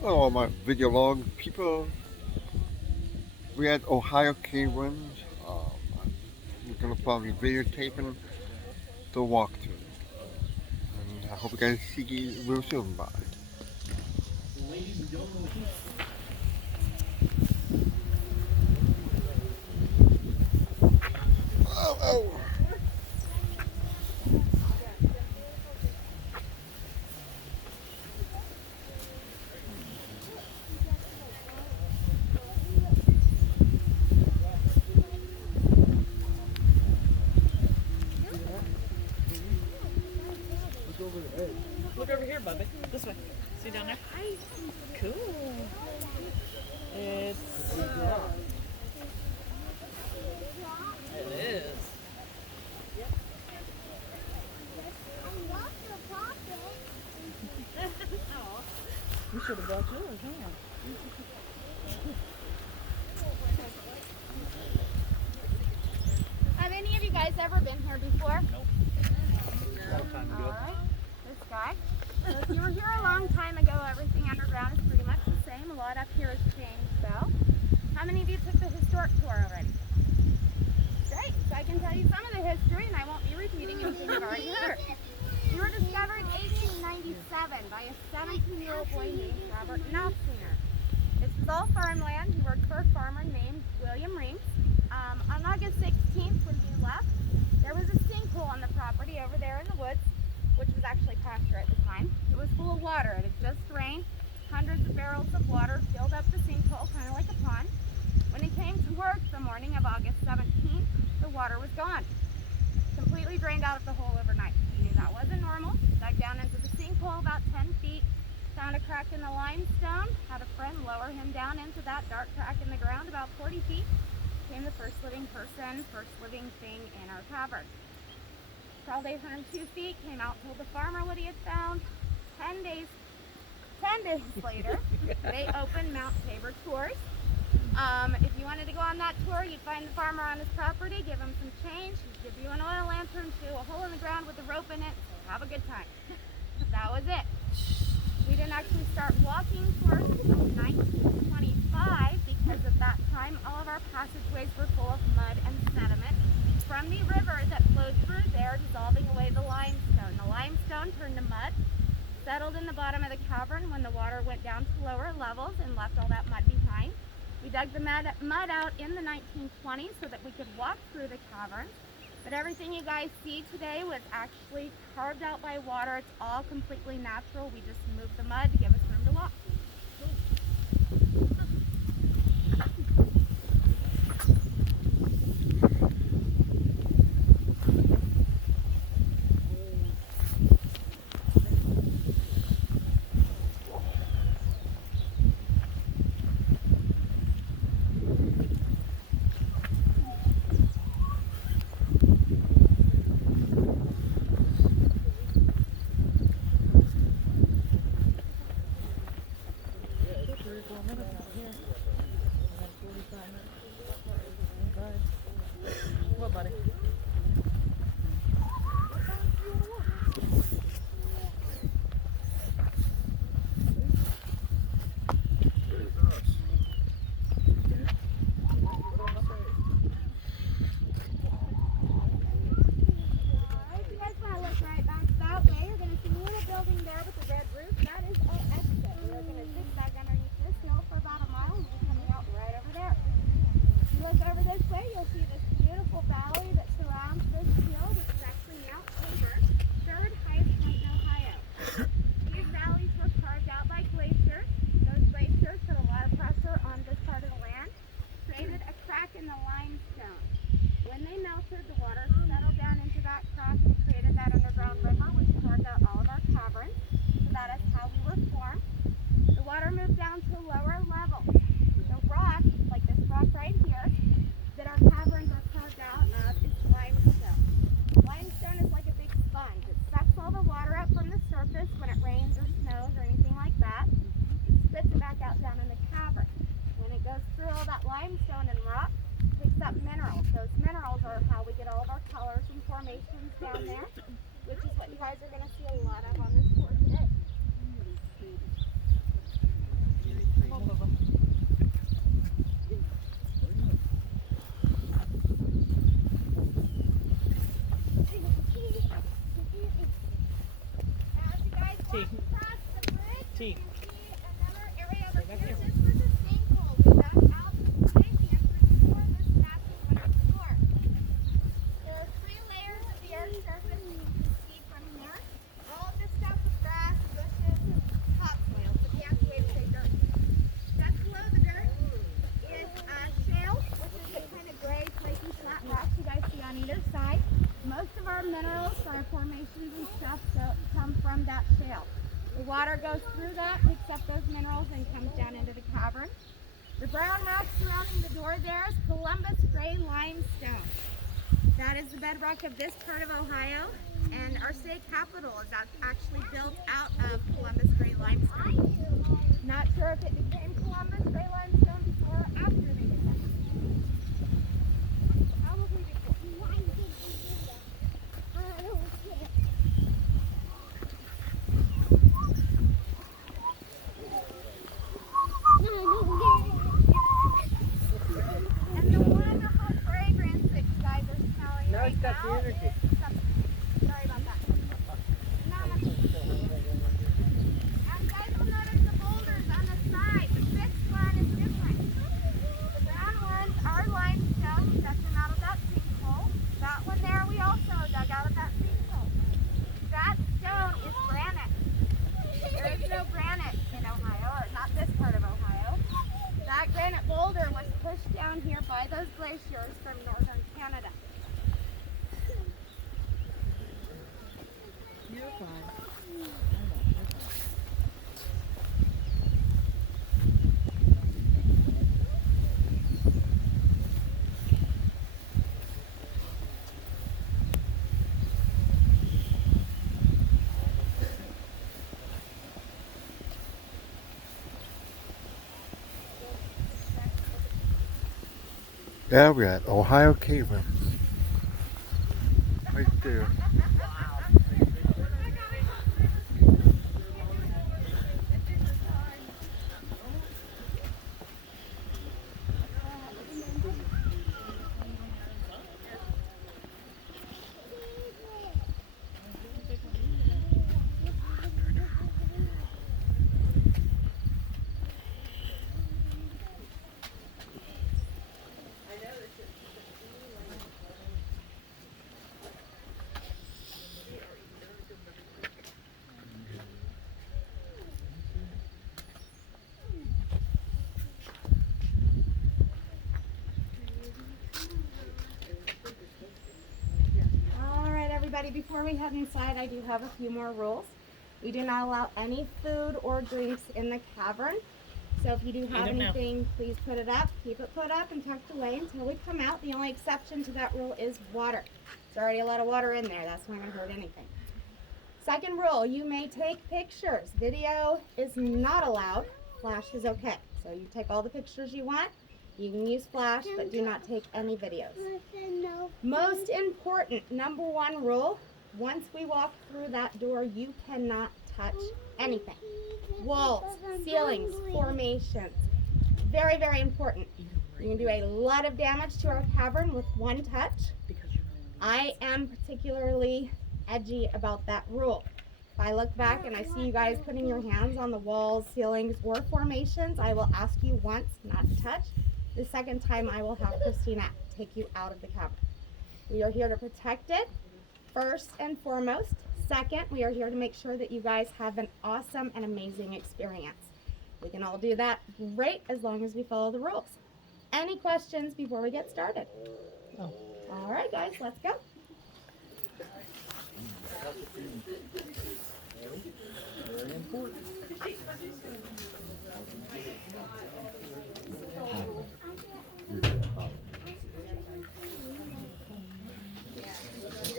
Hello, my video log people. We at Ohio caverns. I'm gonna probably videotaping the walkthrough, and I hope you guys see you real soon. Bye. Oh, oh. Look over here, Bubby. This way. See down there? Cool. It's. It is. You should have brought yours, huh? Have any of you guys ever been here before? Nope. Alright, this guy. So if you were here a long time ago, everything underground is pretty much the same. A lot up here has changed though. How many of you took the historic tour already? Great, so I can tell you some of the history and I won't be repeating anything you've already heard. You were discovered in 1897 by a 17-year-old boy named Robert Knopflinger. This was all farmland. He worked for a farmer named William Reams. On August 16th, when he left, there was a sinkhole on the property over there in the woods, which was actually pasture at the time. It was full of water. It had just rained. Hundreds of barrels of water filled up the sinkhole, kind of like a pond. When he came to work the morning of August 17th, the water was gone. Completely drained out of the hole overnight. He knew that wasn't normal. Dug down into the sinkhole about 10 feet, found a crack in the limestone, had a friend lower him down into that dark crack in the ground about 40 feet. Became the first living person, first living thing in our cavern. Crawled 802 feet, came out, told the farmer what he had found. 10 days later, they opened Mount Tabor tours. If you wanted to go on that tour, you'd find the farmer on his property, give him some change, he'd give you an oil lantern to a hole in the ground with a rope in it, so have a good time. That was it. We didn't actually start walking tours until 1925 because at that time all of our passageways were full of mud and sediment from the river that flowed through there, dissolving away the limestone. The limestone turned to mud, settled in the bottom of the cavern when the water went down to lower levels and left all that mud behind. We dug the mud out in the 1920s so that we could walk through the caverns. But everything you guys see today was actually carved out by water. It's all completely natural. We just moved the mud to give us room to walk. T. Another area over here. This was a sinkhole. We dug out the pipe and before this massive one before. There are 3 layers of the earth's surface you can see from here. All of this stuff is grass, bushes, topsoil. It's a fancy way to say dirt. Just below the dirt is shale, which is the kind of gray, flaky, flat rocks you guys see on either side. Most of our minerals for our formations and stuff come from that shale. The water goes through that, picks up those minerals, and comes down into the cavern. The brown rock surrounding the door there is Columbus gray limestone. That is the bedrock of this part of Ohio, and our state capital is actually built out of Columbus gray limestone. Not sure if it became Columbus gray limestone before or after they did that. Probably before. And the wonderful fragrance that you guys are smelling Now right it's got the now energy. sorry about that. And you guys will notice the boulders on the side. The fifth one is different. The brown ones are limestone. We dug them out of that sinkhole. That one there we also dug out of that sinkhole. That stone is granite. There is no granite in Ohio, or not this part of Ohio. That granite boulder was pushed down here by those glaciers from northern Canada. You're fine. Yeah, we're at Ohio caverns. Right there. All right, everybody, before we head inside, I do have a few more rules. We do not allow any food or drinks in the cavern. So if you do have them now. anything, please put it up, keep it put up and tucked away until we come out. The only exception to that rule is water. There's already a lot of water in there. That's not going to hurt anything. Second rule, you may take pictures. Video is not allowed. Flash is okay. So you take all the pictures you want. You can use flash, but do not take any videos. Most important, number 1 rule, once we walk through that door, you cannot touch anything. Walls, ceilings, formations. Very, very important. You can do a lot of damage to our cavern with one touch. I am particularly edgy about that rule. If I look back and I see you guys putting your hands on the walls, ceilings, or formations, I will ask you once not to touch. The second time I will have Christina take you out of the cavern. We are here to protect it, first and foremost. Second, we are here to make sure that you guys have an awesome and amazing experience. We can all do that great as long as we follow the rules. Any questions before we get started? Oh. All right, guys, let's go. Very important.